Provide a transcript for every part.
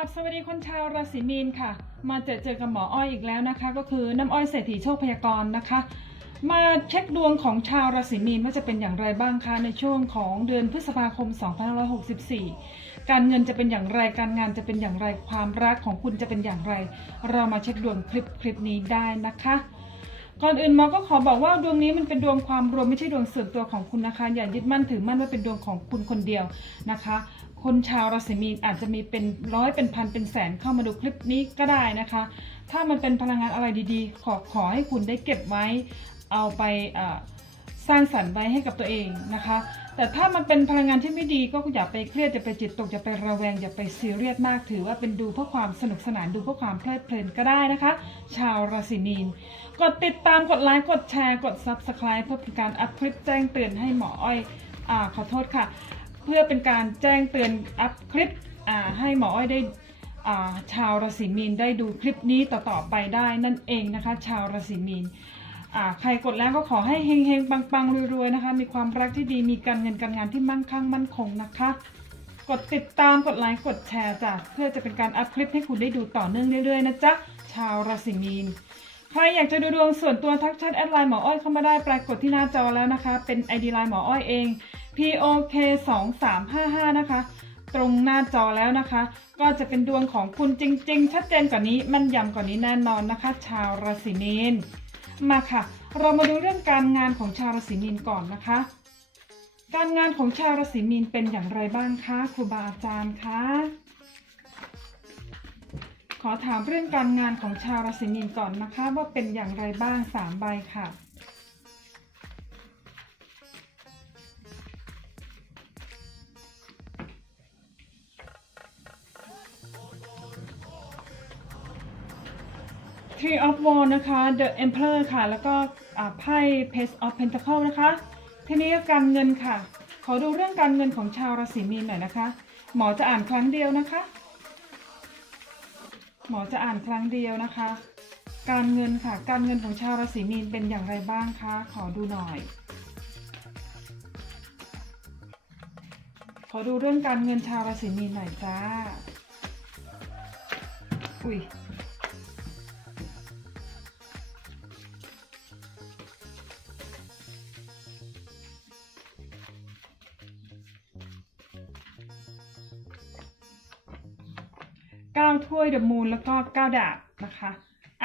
ลับสวัสดีคนชาวราศีมีนค่ะ มาเจอเจอกับหมออ้อยอีกแล้วนะคะ ก็คือน้ำอ้อยเศรษฐีโชคพยากรณ์นะคะ มาเช็คดวงของชาวราศีมีนว่าจะเป็นอย่างไรบ้างคะในช่วงของเดือนพฤษภาคม 2564 การเงินจะเป็นอย่างไรการงานจะเป็นอย่างไรความรักของคุณจะเป็นอย่างไร เรามาเช็คดวงคลิปคลิปนี้ได้นะคะก่อนอื่นหมอก็ขอบอกว่าดวงนี้มันเป็นดวงความรวมไม่ใช่ดวงส่วนตัวของคุณนะคะ อย่ายึดมั่นถือมั่นว่าเป็นดวงของคุณคนเดียวนะคะ คนชาวราศีมีนอาจจะมีเป็นร้อยเป็นพันเป็นแสนเข้ามาดูคลิปนี้ก็ได้นะคะ ถ้ามันเป็นพลังงานอะไรดีๆ ขอขอให้คุณได้เก็บไว้ เอาไปสร้างสรรค์ไว้ให้กับตัวเองนะคะ แต่ถ้ามันเป็นพลังงานที่ไม่ดีก็อย่าไปเครียดอย่าไปจิตตกอย่าไประแวงอย่าไปซีเรียสมากถือว่าเป็นดูเพื่อความสนุกสนานดูเพื่อความเพลิดเพลินก็ได้นะคะ ชาวราศีมีนกดติดตามกดไลค์กดแชร์กด Subscribe เพื่อเป็นการอัพคลิปแจ้งเตือนให้หมออ้อยอขอโทษค่ะ เพื่อเป็นการแจ้งเตือนอัพคลิปให้หมออ้อยได้ชาวราศีมีนได้ดูคลิปนี้ต่อๆไปได้นั่นเองนะคะ ชาวราศีมีนใครกดแล้วก็ขอให้เฮงๆ ปังๆ รวยๆ นะคะ มีความรักที่ดี มีการเงินการงานที่มั่งคั่งมั่นคงนะคะ กดติดตาม กดไลค์ กดแชร์จ้ะ เพื่อจะเป็นการอัพคลิปให้คุณได้ดูต่อเนื่องเรื่อยๆ นะจ๊ะ ชาวราศีมีน ใครอยากจะดูดวงส่วนตัวทักแชทแอดไลน์หมออ้อยเข้ามาได้ปรากฏที่หน้าจอแล้วนะคะ เป็น ID ไลน์หมออ้อยเอง POK 2 3 5 5 นะคะ ตรงหน้าจอแล้วนะคะ ก็จะเป็นดวงของคุณจริง ๆ ชัดเจนกว่านี้มันยำกว่านี้แน่นอนนะคะ ชาวราศีมีนมาค่ะ เรามาดูเรื่องการงานของชาวราศีมีนก่อนนะคะ การงานของชาวราศีมีนเป็นอย่างไรบ้างคะครูบาอาจารย์คะขอถามเรื่องการงานของชาวราศีมีนก่อนนะคะ ว่าเป็นอย่างไรบ้างสามใบค่ะ Three of Wands นะคะ The Emperor ค่ะ แล้วก็ไพ่ Page of Pentacle นะคะ ทีนี้การเงินค่ะ ขอดูเรื่องการเงินของชาวราศีมีนหน่อยนะคะ หมอจะอ่านครั้งเดียวนะคะ หมอจะอ่านครั้งเดียวนะคะ การเงินค่ะ การเงินของชาวราศีมีนเป็นอย่างไรบ้างคะ ขอดูหน่อย ขอดูเรื่องการเงินชาวราศีมีนหน่อยจ้า อุ้ย เก้าถ้วยเดอะมูนแล้วก็เก้าดาบนะคะ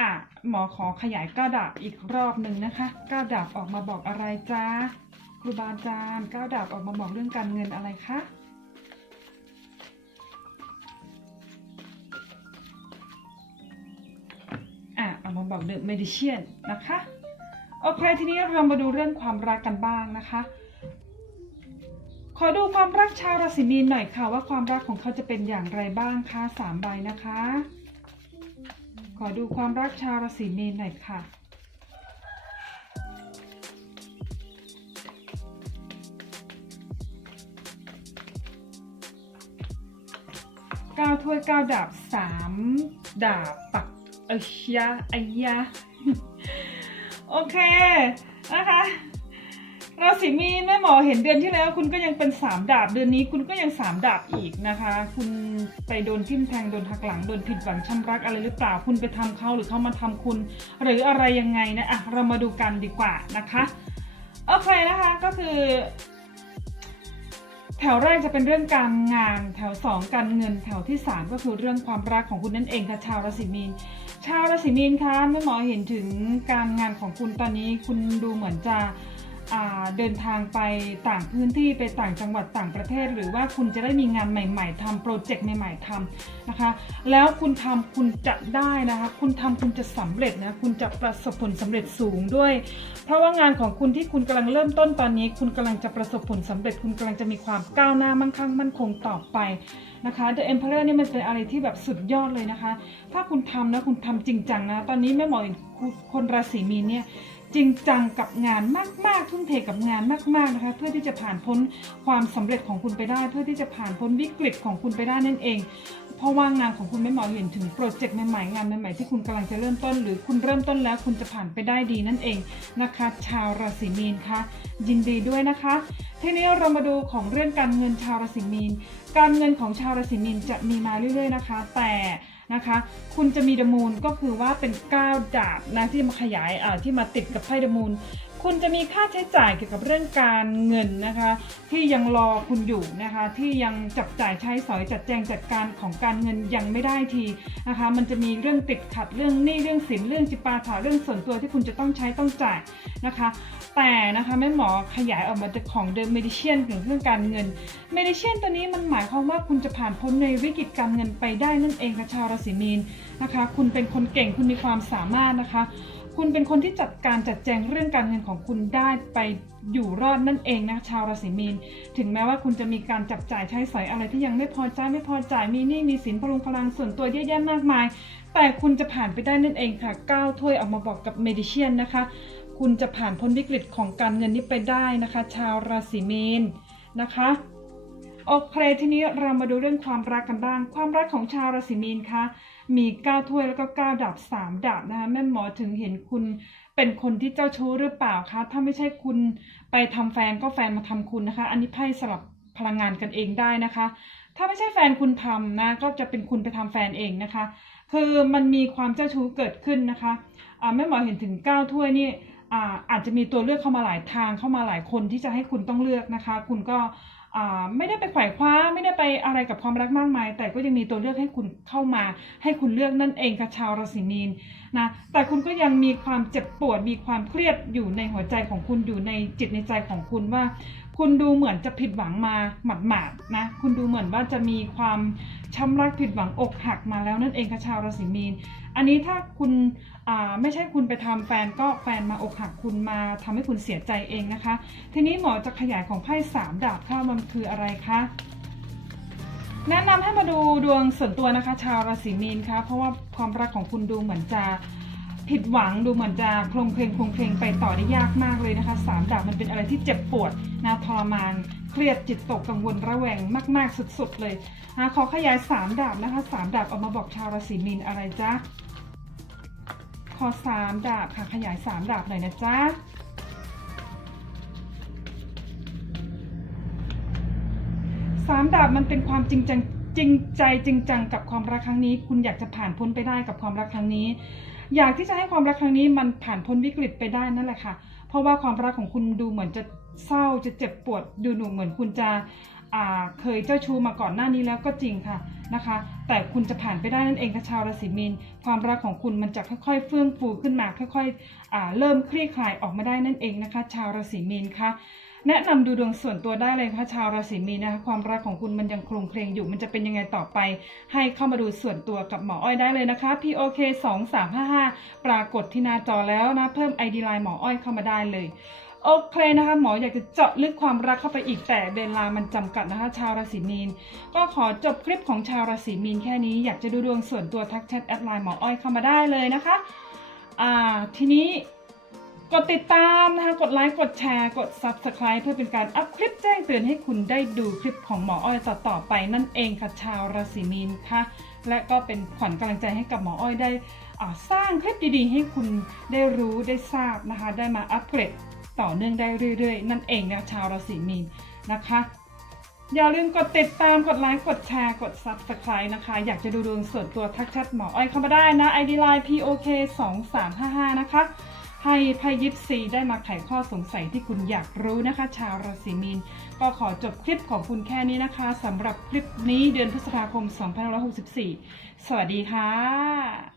อะหมอขอขยายเก้าดาบอีกรอบหนึ่งนะคะเก้าดาบออกมาบอกอะไรจ้าครูบาอาจารย์เก้าดาบออกมาบอกเรื่องการเงินอะไรคะอะเอามาบอกเดอะเมดิเชียนนะคะ โอเค ทีนี้เรามาดูเรื่องความรักกันบ้างนะคะ ขอดูความรักชาวราศีมีนหน่อยค่ะ ว่าความรักของเขาจะเป็นอย่างไรบ้างคะสามใบนะคะ ขอดูความรักชาวราศีมีนหน่อยค่ะเก้าถ้วยเก้าดาบสามดาบปักเอ้ยยอ้ยะโอเคนะคะ ราศีมีนแม่หมอเห็นเดือนที่แล้ว คุณก็ยังเป็นสามดาบเดือนนี้คุณก็ยังสามดาบอีกนะคะ คุณไปโดนทิ่มแทงโดนหักหลังโดนผิดหวังช้ำรักอะไรหรือเปล่าคุณไปทำเขาหรือเขามาทำคุณ หรืออะไรยังไงนะอะเรามาดูกันดีกว่านะคะโอเคนะคะก็คือ แถวแรกจะเป็นเรื่องการงาน แถวสองการเงินแถวที่สามก็คือเรื่องความรักของคุณนั่นเองค่ะชาวราศีมีนชาวราศีมีนคะแม่หมอเห็นถึงการงานของคุณตอนนี้คุณดูเหมือนจะ เดินทางไปต่างพื้นที่ไปต่างจังหวัดต่างประเทศ หรือว่าคุณจะได้มีงานใหม่ ๆทำโปรเจกต์ใหม่ๆทำนะคะ แล้วคุณทำคุณจะได้นะคะ คุณทำคุณจะสำเร็จนะคุณจะประสบผลสำเร็จสูงด้วย เพราะว่างานของคุณที่คุณกำลังเริ่มต้นตอนนี้ คุณกำลังจะประสบผลสำเร็จ คุณกำลังจะมีความก้าวหน้ามั่งคั่งมั่นคงต่อไปนะคะ The Emperor นี่มันเป็นอะไรที่แบบสุดยอดเลยนะคะ ถ้าคุณทำนะคุณทำจริงจังนะตอนนี้แม่หมอเห็นคุณคนราศีมีนเนี่ย จริงจังกับงานมาก ๆ ทุ่มเทกับงานมากๆนะคะ เพื่อที่จะผ่านพ้นความสำเร็จของคุณไปได้ เพื่อที่จะผ่านพ้นวิกฤตของคุณไปได้นั่นเอง เพราะว่างานของคุณไม่หมอเห็นถึงโปรเจกต์ใหม่ๆงานใหม่ๆที่คุณกำลังจะเริ่มต้น หรือคุณเริ่มต้นแล้วคุณจะผ่านไปได้ดีนั่นเองนะคะ ชาวราศีมีนคะยินดีด้วยนะคะ ทีนี้เรามาดูของเรื่องการเงินชาวราศีมีน การเงินของชาวราศีมีนจะมีมาเรื่อย ๆ นะคะ แต่ นะคะ คุณจะมีเดมูลก็คือว่าเป็น9ดาบนะที่มาขยายที่มาติดกับไพ่เดมูลคุณจะมีค่าใช้จ่ายเกี่ยวกับเรื่องการเงินนะคะ ที่ยังรอคุณอยู่นะคะ ที่ยังจับจ่ายใช้สอยจัดแจงจัดการของการเงินยังไม่ได้ทีนะคะ มันจะมีเรื่องติดขัดเรื่องหนี้เรื่องสินเรื่องจิปาถะเรื่องส่วนตัวที่คุณจะต้องใช้ต้องจ่ายนะคะ แต่นะคะแม่หมอขยายออกมาจากของเดิมเมดิเชียนถึงเรื่องการเงินเมดิเชียนตัวนี้มันหมายความว่าคุณจะผ่านพ้นในวิกฤตการเงินไปได้นั่นเองค่ะชาวราศีมีนนะคะ คุณเป็นคนเก่งคุณมีความสามารถนะคะ คุณเป็นคนที่จัดการจัดแจงเรื่องการเงินของคุณได้ไปอยู่รอดนั่นเองนะชาวราศีมีน ถึงแม้ว่าคุณจะมีการจับจ่ายใช้สอยอะไรที่ยังไม่พอใจไม่พอใจมีหนี้มีสินพลุงพลังส่วนตัวเยอะแยะมากมาย แต่คุณจะผ่านไปได้นั่นเองค่ะก้าวถ้วยออกมาบอกกับเมดิเชียนนะคะ คุณจะผ่านพ้นวิกฤตของการเงินนี้ไปได้นะคะ ชาวราศีมีนนะคะ โอเคทีนี้เรามาดูเรื่องความรักกันบ้าง ความรักของชาวราศีมีนคะมี9ถ้วยแล้วก็9ดาบ3ดาบนะคะแม่หมอถึงเห็นคุณเป็นคนที่เจ้าชู้หรือเปล่าคะถ้าไม่ใช่คุณไปทำแฟนก็แฟนมาทำคุณนะคะ อันนี้ไพ่สลับพลังงานกันเองได้นะคะ ถ้าไม่ใช่แฟนคุณทำนะก็จะเป็นคุณไปทำแฟนเองนะคะ คือมันมีความเจ้าชู้เกิดขึ้นนะคะอ่าแม่หมอเห็นถึง9ถ้วยนี่อ่าอาจจะมีตัวเลือกเข้ามาหลายทางเข้ามาหลายคนที่จะให้คุณต้องเลือกนะคะ คุณก็ ไม่ได้ไปไขว่คว้าไม่ได้ไปอะไรกับความรักมากมาย แต่ก็ยังมีตัวเลือกให้คุณเข้ามา ให้คุณเลือกนั่นเองค่ะชาวราศีมีนนะแต่คุณก็ยังมีความเจ็บปวดมีความเครียดอยู่ในหัวใจของคุณอยู่ในจิตในใจของคุณว่า คุณดูเหมือนจะผิดหวังมาหมาดๆนะ คุณดูเหมือนว่าจะมีความช้ำรักผิดหวังอกหักมาแล้วนั่นเองค่ะชาวราศีมีน อันนี้ถ้าคุณอ่าไม่ใช่คุณไปทำแฟนก็แฟนมาอกหักคุณมาทำให้คุณเสียใจเองนะคะ ทีนี้หมอจะขยายของไพ่สามดาบค่ะมันคืออะไรคะแนะนำให้มาดูดวงส่วนตัวนะคะ ชาวราศีมีนคะเพราะว่าความรักของคุณดูเหมือนจะ ผิดหวังดูเหมือนจะโคลงเพลงโคลงเพลงไปต่อได้ยากมากเลยนะคะสามดาบมันเป็นอะไรที่เจ็บปวดนะทรมาน เครียดจิตตกกังวลระแวงมากๆสุดๆเลยนะขอขยายสามดาบนะคะสามดาบออกมาบอกชาวราศีมีนอะไรจ๊ะขอสามดาบค่ะขยายสามดาบหน่อยนะจ๊ะสามดาบมันเป็นความจริงจังจริงใจจริงจังกับความรักครั้งนี้ คุณอยากจะผ่านพ้นไปได้กับความรักครั้งนี้ อยากที่จะให้ความรักครั้งนี้มันผ่านพ้นวิกฤตไปได้นั่นแหละค่ะ เพราะว่าความรักของคุณดูเหมือนจะเศร้าจะเจ็บปวด ดูหนูเหมือนคุณจะเคยเจ้าชู้มาก่อนหน้านี้แล้วก็จริงค่ะนะคะ แต่คุณจะผ่านไปได้นั่นเองค่ะชาวราศีมีน ความรักของคุณมันจะค่อยๆเฟื่องฟูขึ้นมาค่อยๆเริ่มคลี่คลายออกมาได้นั่นเองนะคะ ชาวราศีมีนค่ะ แนะนำดูดวงส่วนตัวได้เลยค่ะชาวราศีมีนนะคะความรักของคุณมันยังโครงเพลงอยู่ มันจะเป็นยังไงต่อไป ให้เข้ามาดูส่วนตัวกับหมออ้อยได้เลยนะคะ POK 2 3 5 5 ปรากฏที่หน้าจอแล้วนะ เพิ่ม ID Line หมออ้อยเข้ามาได้เลยโอเคนะคะหมออยากจะเจาะลึกความรักเข้าไปอีกแต่เวลามันจำกัดนะคะ ชาวราศีมีน ก็ขอจบคลิปของชาวราศีมีนแค่นี้อยากจะดูดวงส่วนตัวทักแชทแอดไลน์หมออ้อยเข้ามาได้เลยนะคะ อ่าทีนี้ กดติดตามนะคะ กดไลค์ กดแชร์ กด Subscribe เพื่อเป็นการอัพคลิปแจ้งเตือนให้คุณได้ดูคลิปของหมออ้อยต่อๆไปนั่นเองค่ะชาวราศีมีนค่ะ และก็เป็นขวัญกำลังใจให้กับหมออ้อยได้สร้างคลิปดีๆ ให้คุณได้รู้ได้ทราบนะคะ ได้มาอัปเกรดต่อเนื่องได้เรื่อยๆ นั่นเองนะชาวราศีมีนนะคะ อย่าลืมกดติดตามกดไลค์กดแชร์ กด Subscribe นะคะ อยากจะดูดวงส่วนตัวทักแชทหมออ้อยเข้ามาได้นะ ID Line POK 2 3 5 5นะคะ ให้ไพ่ยิปซีได้มาไขข้อสงสัยที่คุณอยากรู้นะคะ ชาวราศีมีน ก็ขอจบคลิปของคุณแค่นี้นะคะสำหรับคลิปนี้เดือนพฤษภาคม 2564 สวัสดีค่ะ